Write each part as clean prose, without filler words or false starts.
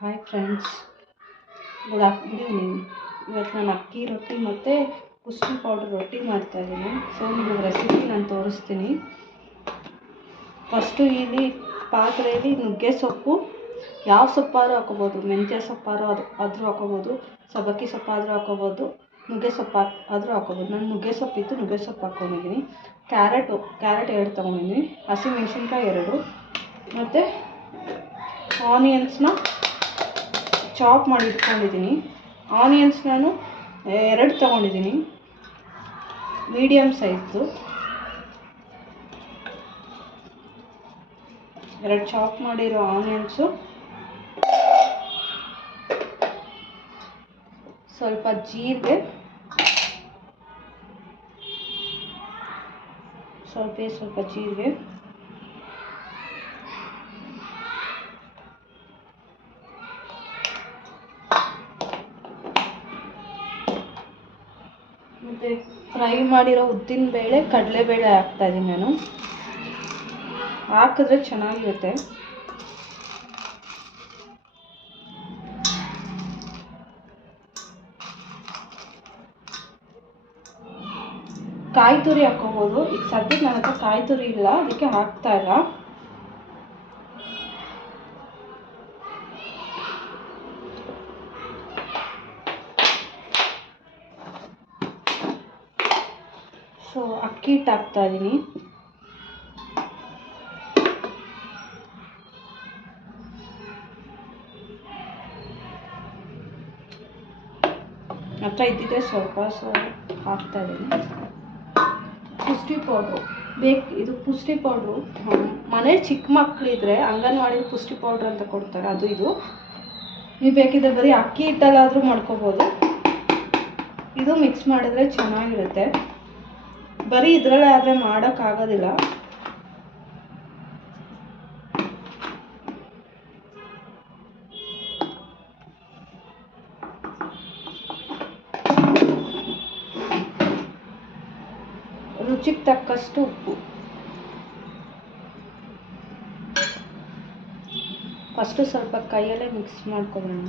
Hi friends, good evening. ಇವತ್ತು ನಾನು ಅಕ್ಕಿ ರೊಟ್ಟಿ ಮತ್ತು ಪುಷ್ಟಿ ಪೌಡರ್ ರೊಟ್ಟಿ ಮಾಡ್ತಾಯಿದ್ದೀನಿ. ಸೊ ನಿಮಗೆ ರೆಸಿಪಿ ನಾನು ತೋರಿಸ್ತೀನಿ. ಫಸ್ಟು ಇಲ್ಲಿ ಪಾತ್ರೆಯಲ್ಲಿ ನುಗ್ಗೆ ಸೊಪ್ಪು, ಯಾವ ಸೊಪ್ಪಾದರೂ ಹಾಕೋಬೋದು, ಮೆಂತ್ಯ ಸೊಪ್ಪಾದ್ರೂ ಹಾಕೋಬೋದು, ಸಬ್ಬಕ್ಕಿ ಸೊಪ್ಪಾದರೂ ಹಾಕೋಬೋದು, ನುಗ್ಗೆ ಸೊಪ್ಪು ಆದರೂ ಹಾಕೋಬೋದು. ನಾನು ನುಗ್ಗೆ ಸೊಪ್ಪಿತ್ತು, ನುಗ್ಗೆ ಸೊಪ್ಪು ಹಾಕ್ಕೊಂಡಿದ್ದೀನಿ. ಕ್ಯಾರೆಟ್ 2 ತೊಗೊಂಡಿದ್ದೀನಿ, ಹಸಿಮೆಣ್ಸಿನ್ಕಾಯಿ 2 ಮತ್ತು ಆನಿಯನ್ಸ್ನ ಚಾಪ್ ಮಾಡಿ ಇಟ್ಕೊಂಡಿದ್ದೀನಿ. ಆನಿಯನ್ಸ್ ನಾನು 2 ತೊಗೊಂಡಿದ್ದೀನಿ, ಮೀಡಿಯಮ್ ಸೈಜು. 2 ಚಾಪ್ ಮಾಡಿರೋ ಆನಿಯನ್ಸು, ಸ್ವಲ್ಪ ಜೀರಿಗೆ, ಸ್ವಲ್ಪ ಜೀರಿಗೆ, ಮತ್ತು ಫ್ರೈ ಮಾಡಿರೋ ಉದ್ದಿನಬೇಳೆ, ಕಡಲೆಬೇಳೆ ಹಾಕ್ತಾಯಿದ್ದೀನಿ ನಾನು. ಹಾಕಿದ್ರೆ ಚೆನ್ನಾಗಿರುತ್ತೆ. ಕಾಯಿ ತುರಿ ಹಾಕ್ಕೋಬೋದು. ಈಗ ಸದ್ಯಕ್ಕೆ ನನ್ನ ಹತ್ರ ಕಾಯಿ ತುರಿ ಇಲ್ಲ, ಅದಕ್ಕೆ ಹಾಕ್ತಾ ಇಲ್ಲ. ಸೊ ಅಕ್ಕಿ ಹಿಟ್ಟು ಹಾಕ್ತಾಯಿದ್ದೀನಿ. ಹತ್ರ ಇದ್ದಿದ್ದೆ ಸ್ವಲ್ಪ ಹಾಕ್ತಾಯಿದ್ದೀನಿ. ಪುಷ್ಟಿ ಪೌಡ್ರು ಇದು ಪುಷ್ಟಿ ಪೌಡ್ರು ಮನೆ ಚಿಕ್ಕ ಮಕ್ಕಳಿದ್ರೆ ಅಂಗನವಾಡಿ ಪುಷ್ಟಿ ಪೌಡ್ರ್ ಅಂತ ಕೊಡ್ತಾರೆ, ಅದು ಇದು. ನೀವು ಬೇಕಿದ್ರೆ ಬರೀ ಅಕ್ಕಿ ಹಿಟ್ಟಲ್ಲಾದರೂ ಮಾಡ್ಕೋಬೋದು. ಇದು ಮಿಕ್ಸ್ ಮಾಡಿದ್ರೆ ಚೆನ್ನಾಗಿರುತ್ತೆ. ಬರೀ ಇದರಲ್ಲೇ ಆದರೆ ಮಾಡೋಕ್ಕಾಗೋದಿಲ್ಲ. ರುಚಿಗೆ ತಕ್ಕಷ್ಟು ಉಪ್ಪು. ಫಸ್ಟು ಸ್ವಲ್ಪ ಕೈಯಲ್ಲೇ ಮಿಕ್ಸ್ ಮಾಡ್ಕೊಳ್ಳೋಣ.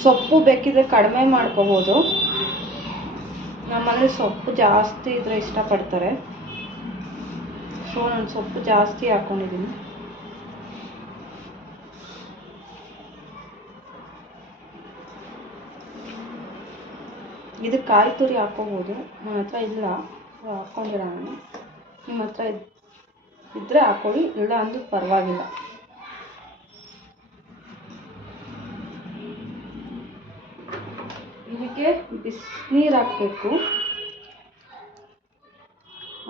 ಸೊಪ್ಪು ಬೇಕಿದ್ರೆ ಕಡಿಮೆ ಮಾಡ್ಕೋಬೋದು. ನಮ್ಮನೇಲಿ ಸೊಪ್ಪು ಜಾಸ್ತಿ ಇದ್ರೆ ಇಷ್ಟಪಡ್ತಾರೆ, ಸೊ ನಾನು ಸೊಪ್ಪು ಜಾಸ್ತಿ ಹಾಕ್ಕೊಂಡಿದ್ದೀನಿ. ಇದು ಕಾಯಿ ತುರಿ ಹಾಕ್ಕೋಬೋದು, ನನ್ನ ಹತ್ರ ಇಲ್ಲ, ಹಾಕ್ಕೊಂಡಿಲ್ಲ ನಾನು. ನಿಮ್ಮ ಹತ್ರ ಇದ್ದರೆ ಹಾಕ್ಕೊಳ್ಳಿ, ಇಲ್ಲ ಅಂದ್ರೂ ಪರವಾಗಿಲ್ಲ. ಇದಕ್ಕೆ ಬಿಸಿನೀರು ಹಾಕಬೇಕು.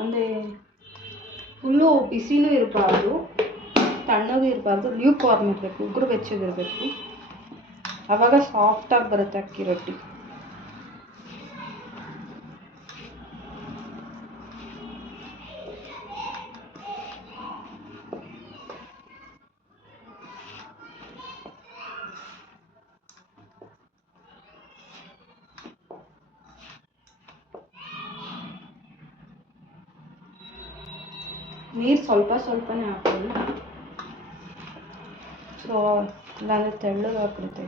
ಅಂದರೆ ಫುಲ್ಲು ಬಿಸಿನೂ ಇರಬಾರ್ದು, ತಣ್ಣಗೂ ಇರಬಾರ್ದು, ಲ್ಯೂಕ್ ವಾರ್ಮ್ ಇರಬೇಕು, ಉಗುರು ಬೆಚ್ಚಗಿರಬೇಕು. ಆವಾಗ ಸಾಫ್ಟಾಗಿ ಬರುತ್ತೆ ಅಕ್ಕಿ ರೊಟ್ಟಿ. ನೀರು ಸ್ವಲ್ಪನೇ ಹಾಕ್ಕೊಳ್ಳಿ, ಸೊ ಇಲ್ಲಾಂದರೆ ತೆಳ್ಳಗೆ ಹಾಕ್ಬಿಡುತ್ತೆ.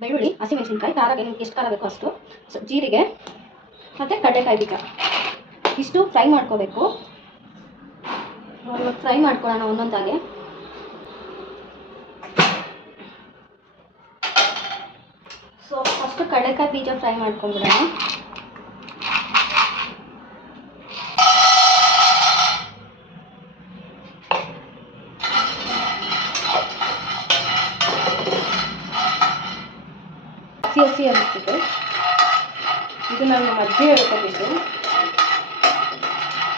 ಬೆಳ್ಳುಳ್ಳಿ, ಹಸಿಮೆಣಸಿನ್ಕಾಯಿ, ಖಾರಕ್ಕೆ ನಿಮ್ಗೆ ಎಷ್ಟು ಖಾರ ಬೇಕೋ ಅಷ್ಟು, ಜೀರಿಗೆ ಮತ್ತು ಕಡಲೆಕಾಯಿ ಬೀಜ ಇಷ್ಟು ಫ್ರೈ ಮಾಡ್ಕೋಬೇಕು. ಫ್ರೈ ಮಾಡ್ಕೊಳ್ಳೋಣ ಒಂದೊಂದಾಗೆ. ಸೊ ಫಸ್ಟ್ ಕಡಲೆಕಾಯಿ ಬೀಜ ಫ್ರೈ ಮಾಡ್ಕೊಂಡ್ಬಿಡೋಣ. ಹಸಿ ಅನಿಸ್ತಿದೆ, ಇದು ನನ್ನ ಮಜ್ಜಿಗೆ ಹೇಳ್ಕೊಬೇಕು.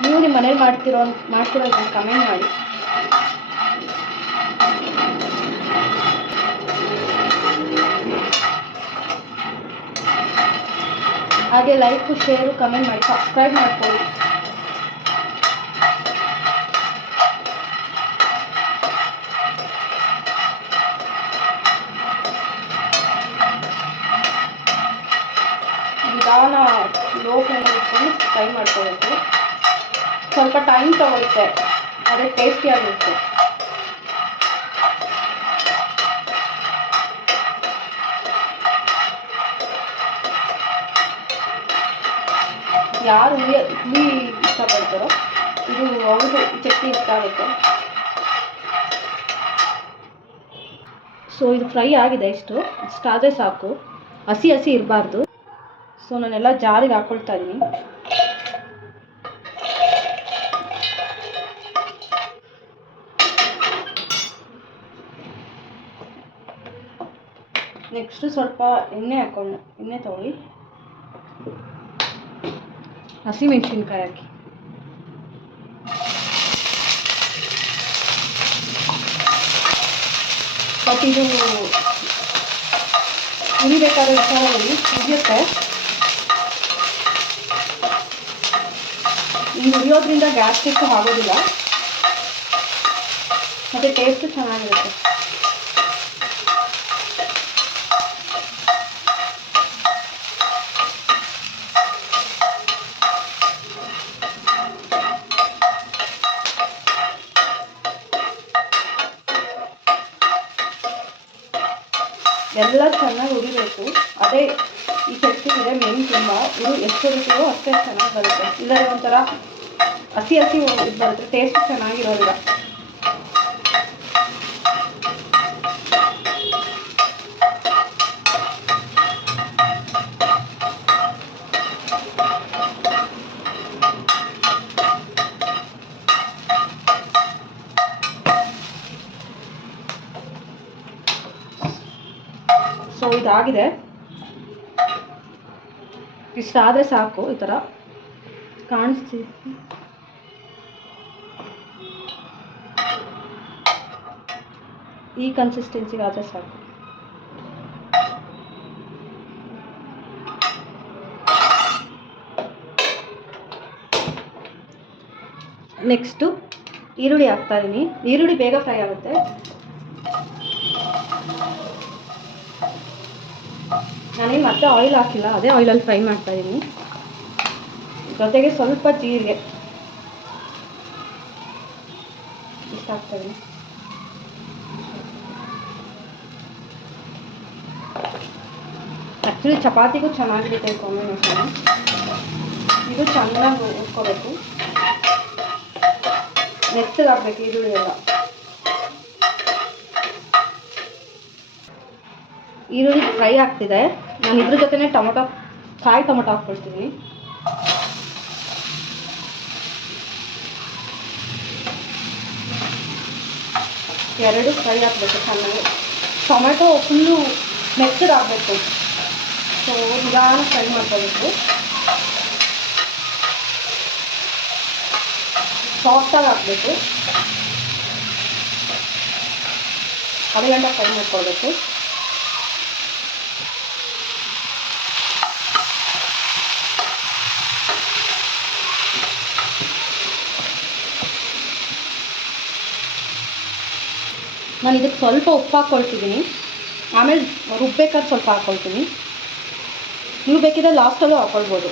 ನೀವು ನಿಮ್ಮ ಮನೇಲಿ ಮಾಡ್ತಿರೋ ಕಮೆಂಟ್ ಮಾಡಿ. ಹಾಗೆ ಲೈಕ್, ಶೇರು, ಕಮೆಂಟ್ ಮಾಡಿ, ಸಬ್ಸ್ಕ್ರೈಬ್ ಮಾಡ್ಕೊಳ್ಳಿ. ನಿಧಾನ ಲೋ ಫ್ಲೇಮಲ್ಲಿ ಇಟ್ಕೊಂಡು ಫ್ರೈ ಮಾಡ್ಕೋಬೇಕು. ಸ್ವಲ್ಪ ಟೈಮ್ ತಗೊಳುತ್ತೆ, ಅದೇ ಟೇಸ್ಟಿಯಾಗಿರುತ್ತೆ. ಯಾರು ಇಡ್ಲಿ ಇಷ್ಟಪಡ್ತಾರೋ ಇದು ಅವ್ರಿಗೆ ಚಟ್ನಿ ಇಷ್ಟ ಆಗುತ್ತೆ. ಸೊ ಇದು ಫ್ರೈ ಆಗಿದೆ, ಇಷ್ಟಾದರೆ ಸಾಕು, ಹಸಿ ಇರಬಾರ್ದು. ಸೊ ನಾನೆಲ್ಲ ಜಾರಿಗೆ ಹಾಕ್ಕೊಳ್ತಾ ಇದ್ದೀನಿ. ನೆಕ್ಸ್ಟು ಸ್ವಲ್ಪ ಎಣ್ಣೆ ತಗೊಳ್ಳಿ, ಹಸಿಮೆಣಸಿನ್ಕಾಯಿ ಹಾಕಿ, ಬಟ್ ಇದು ಉರಿಬೇಕಾದ್ರೆ ಚೆನ್ನಾಗಿ ಉರಿಯುತ್ತೆ. ಇದು ಉರಿಯೋದ್ರಿಂದ ಗ್ಯಾಸ್ಟ್ರಿಕ್ ಆಗೋದಿಲ್ಲ ಮತ್ತು ಟೇಸ್ಟು ಚೆನ್ನಾಗಿರುತ್ತೆ. ಎಲ್ಲ ಚೆನ್ನಾಗಿ ಉರಿಬೇಕು. ಅದೇ ಈ ಚಟ್ನಿಗೆ ಮೇನ್ ತುಂಬ ಎಷ್ಟು ಉರಿತೀವೋ ಅಷ್ಟೇ ಚೆನ್ನಾಗಿ ಬರುತ್ತೆ. ಇಲ್ಲದೆ ಒಂಥರ ಹಸಿ ಬರುತ್ತೆ, ಟೇಸ್ಟ್ ಚೆನ್ನಾಗಿರೋದಿಲ್ಲ. ಸೊ ಇದಾಗಿದೆ, ಇಷ್ಟಾದರೆ ಸಾಕು. ಈ ಥರ ಕಾಣಿಸ್ತೀವಿ, ಈ ಕನ್ಸಿಸ್ಟೆನ್ಸಿಗೆ ಆದರೆ ಸಾಕು. ನೆಕ್ಸ್ಟು ಈರುಳ್ಳಿ ಹಾಕ್ತಾಯಿದ್ದೀನಿ. ಈರುಳ್ಳಿ ಬೇಗ ಫ್ರೈ ಆಗುತ್ತೆ. ನಾನೇನು ಮತ್ತೆ ಆಯಿಲ್ ಹಾಕಿಲ್ಲ, ಅದೇ ಆಯಿಲಲ್ಲಿ ಫ್ರೈ ಮಾಡ್ತಾಯಿದ್ದೀನಿ. ಜೊತೆಗೆ ಸ್ವಲ್ಪ ಜೀರಿಗೆ ಇಷ್ಟ ಹಾಕ್ತಾಯಿದ್ದೀನಿ. ಆ್ಯಕ್ಚುಲಿ ಚಪಾತಿಗೂ ಚೆನ್ನಾಗಿರುತ್ತೆ ಕಾಂಬಿನೇಷನ್. ಇದು ಚೆನ್ನಾಗಿ ಉಟ್ಕೋಬೇಕು, ಮೆತ್ತಗಾಗಬೇಕು ಈರುಳ್ಳಿ ಎಲ್ಲ. ಈರುಳ್ಳಿ ಫ್ರೈ ಆಗ್ತಿದೆ. ನಾನು ಇದ್ರ ಜೊತೆನೇ ಕಾಯಿ ಟೊಮೊಟೊ ಹಾಕ್ಕೊಳ್ತೀನಿ. ಎರಡು ಫ್ರೈ ಹಾಕಬೇಕು ಚೆನ್ನಾಗಿ. ಟೊಮೆಟೊ ಫುಲ್ಲು ಮೆತ್ತಗಾಗಬೇಕು. ಸೊ ನಿಧಾನ ಫ್ರೈ ಮಾಡ್ಕೋಬೇಕು, ಸಾಫ್ಟಾಗಿ ಹಾಕಬೇಕು. ಅರ್ಧ ಗಂಟೆ ಫ್ರೈ ಮಾಡ್ಕೊಳ್ಬೇಕು. ನಾನು ಇದಕ್ಕೆ ಸ್ವಲ್ಪ ಉಪ್ಪು ಹಾಕ್ಕೊಳ್ತಿದ್ದೀನಿ, ಆಮೇಲೆ ರುಬ್ಬೇಕಾದ್ರೆ ಸ್ವಲ್ಪ ಹಾಕ್ಕೊಳ್ತೀನಿ. ನೀವು ಬೇಕಿದ್ರೆ ಲಾಸ್ಟಲ್ಲೂ ಹಾಕ್ಕೊಳ್ಬೋದು.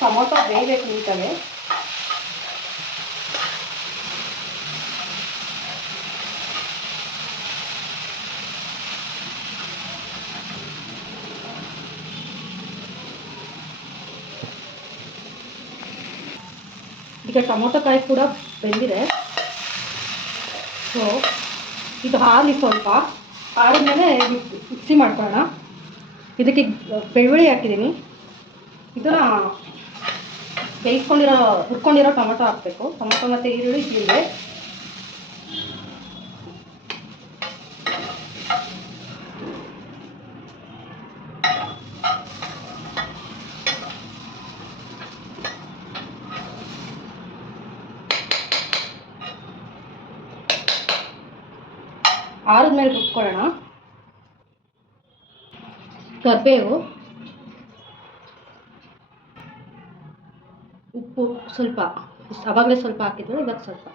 ಟೊಮೊಟೊ ಬೇಯಬೇಕು ನೀಟಾಗಿ. ಈಗ ಟೊಮೊಟೊ ಕಾಯಿ ಕೂಡ ಬೆಂದಿದೆ. ಸೊ ಇದು ಹಾಲಿ ಸ್ವಲ್ಪ ಆದಮೇಲೆ ಮಿಕ್ಸಿ ಮಾಡ್ಕೊಳ್ಳೋಣ. ಇದಕ್ಕೆ ಬೆಳ್ಳುಳ್ಳಿ ಹಾಕಿದ್ದೀನಿ. ಇದನ್ನು ಹುರ್ಕೊಂಡಿರೋ ಟೊಮೊಟೊ ಹಾಕಬೇಕು. ಟೊಮೊಟೊ ಮತ್ತು ಈರುಳ್ಳಿ ಜೀರಿಗೆ. ಆರಿದ್ಮೇಲೆ ರುಬ್ಕೊಳ್ಳೋಣ. ಕರಿಬೇವು, ಉಪ್ಪು ಸ್ವಲ್ಪ, ಅವಾಗಲೇ ಸ್ವಲ್ಪ ಹಾಕಿದ್ರು, ಇವಾಗ ಸ್ವಲ್ಪ.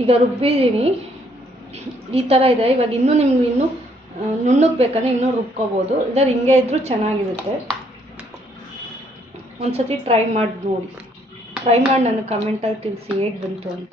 ಈಗ ರುಬ್ಬಿದ್ದೀನಿ, ಈ ಥರ ಇದೆ. ಇವಾಗ ನಿಮ್ಗೆ ಇನ್ನೂ ನುಣ್ಣಗೆ ಬೇಕಂದ್ರೆ ಇನ್ನೂ ರುಬ್ಕೋಬೋದು. ಇದಾದ್ರೆ ಹಿಂಗೆ ಇದ್ದರೂ ಚೆನ್ನಾಗಿರುತ್ತೆ. ಒಂದು ಸತಿ ಟ್ರೈ ಮಾಡಿ ನೋಡಿ. ಟ್ರೈ ಮಾಡಿ ನನಗೆ ಕಮೆಂಟಲ್ಲಿ ತಿಳಿಸಿ ಹೇಗೆ ಬಂತು ಅಂತ.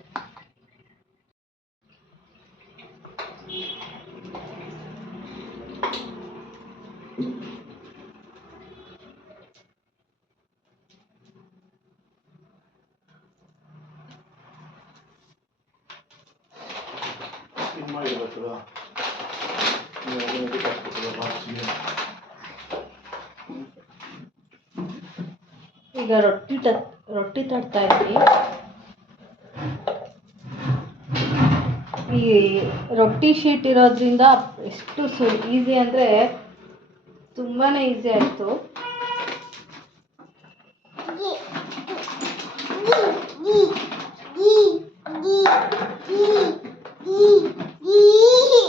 ಈಗ ರೊಟ್ಟಿ ತಟ್ತಾ ಇದ್ವಿ. ಈ ರೊಟ್ಟಿ ಶೀಟ್ ಇರೋದ್ರಿಂದ ಎಷ್ಟು ಈಸಿ ಅಂದರೆ ತುಂಬಾ ಈಸಿ ಆಯಿತು.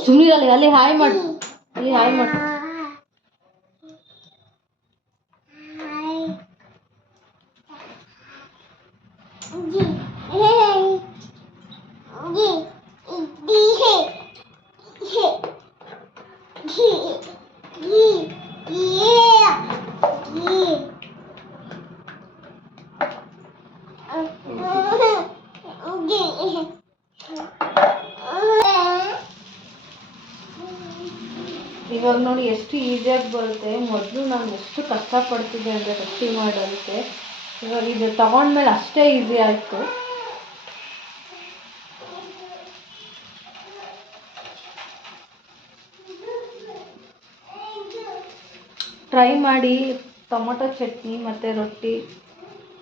ಸುಮ್ಮನೆ ಅಲ್ಲಿ ಹಾಯ್ ಮಾಡಿ, ಅಲ್ಲಿ ಹಾಯ್ ಮಾಡಿ. ಇವಾಗ ನೋಡಿ ಎಷ್ಟು ಈಸಿಯಾಗಿ ಬರುತ್ತೆ. ಮೊದಲು ನಾನು ಎಷ್ಟು ಕಷ್ಟಪಡ್ತಿದ್ದೆ ಅಂದರೆ ರೊಟ್ಟಿ ಮಾಡೋದಕ್ಕೆ. ಇವಾಗ ಇದು ತಗೊಂಡ್ಮೇಲೆ ಅಷ್ಟೇ ಈಸಿ ಆಯಿತು. ಟ್ರೈ ಮಾಡಿ ಟೊಮೊಟೊ ಚಟ್ನಿ ಮತ್ತು ರೊಟ್ಟಿ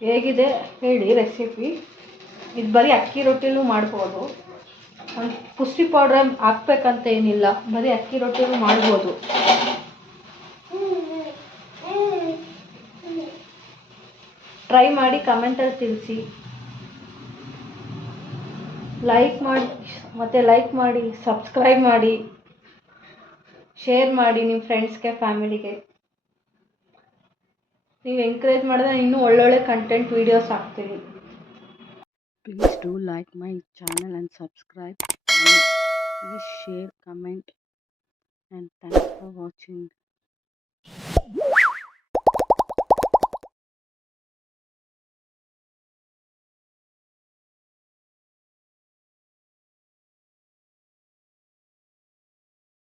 ಹೇಗಿದೆ ಹೇಳಿ ರೆಸಿಪಿ. ಇದು ಬರೀ ಅಕ್ಕಿ ರೊಟ್ಟಿಲೂ ಮಾಡ್ಬೋದು. ಪುಷ್ಟಿ ಪೌಡ್ರ್ ಹಾಕ್ಬೇಕಂತ ಏನಿಲ್ಲ, ಬರೀ ಅಕ್ಕಿ ರೊಟ್ಟಿಲೂ ಮಾಡ್ಬೋದು. ಟ್ರೈ ಮಾಡಿ ಕಮೆಂಟಲ್ಲಿ ತಿಳಿಸಿ. ಲೈಕ್ ಮಾಡಿ ಸಬ್ಸ್ಕ್ರೈಬ್ ಮಾಡಿ, ಶೇರ್ ಮಾಡಿ ನಿಮ್ಮ ಫ್ರೆಂಡ್ಸ್ಗೆ, ಫ್ಯಾಮಿಲಿಗೆ. ನೀವು ಎಂಕರೇಜ್ ಮಾಡಿದ್ರೆ ಇನ್ನೂ ಒಳ್ಳೊಳ್ಳೆ ಕಂಟೆಂಟ್ ವೀಡಿಯೋಸ್ ಹಾಕ್ತೀನಿ. Please do like my channel and subscribe, and please share, comment, and thanks for watching.